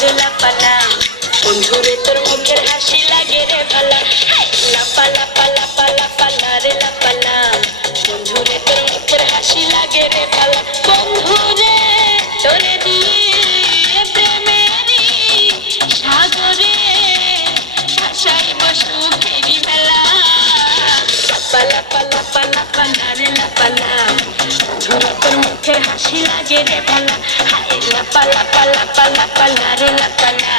রে লাপালা, বন্ধুরে তোর মুখের হাসি লাগে রে ভালা। লাপালা পালা পালা পালা রে লাপালা, বন্ধুরে তোর মুখের হাসি লাগে রে ভালা। বন্ধুরে তোরে দিয়ে প্রেমেরই সাগরে ভাসাইব সুখেরই মেলা। লাপালা পালা পালা পালা রে লাপালা, বন্ধুরে তোর মুখের হাসি লাগে রে ভালা। লাপালা পালা পালা পালা রে লাপালা,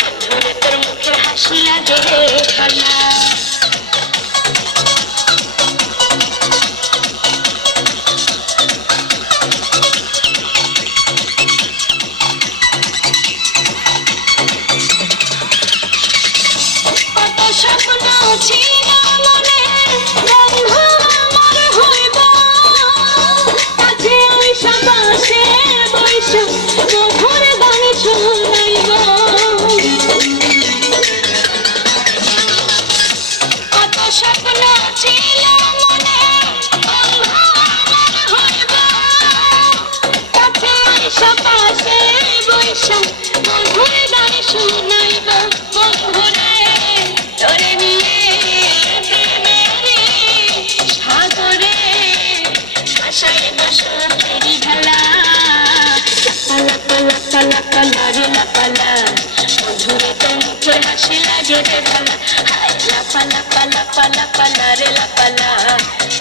বন্ধুরে তোর মুখের হাসি লাগে রে ভালা। কত স্বপ্ন ছিল মনে, বন্ধু আমার হইব, কাছে আইসা পাশে বইসা মধুর গান শুনাইব। কত স্বপ্ন ছিল মনে, বন্ধু আমার হইব, কাছে আইসা পাশে বইসা মধুর গান শুনাইব। বন্ধুরে তোরে নিয়ে প্রেমেরই সাগরে ভাসাইব সুখেরই ভেলা। লাপালা পালা পালা রে লাপালা, বন্ধুরে তোর মুখের হাসি লাগে রে ভালা। লাপালা পালা পালা পালা রে লাপালা,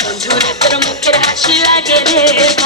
বন্ধুরে তোর মুখের হাসি লাগে রে ভালা।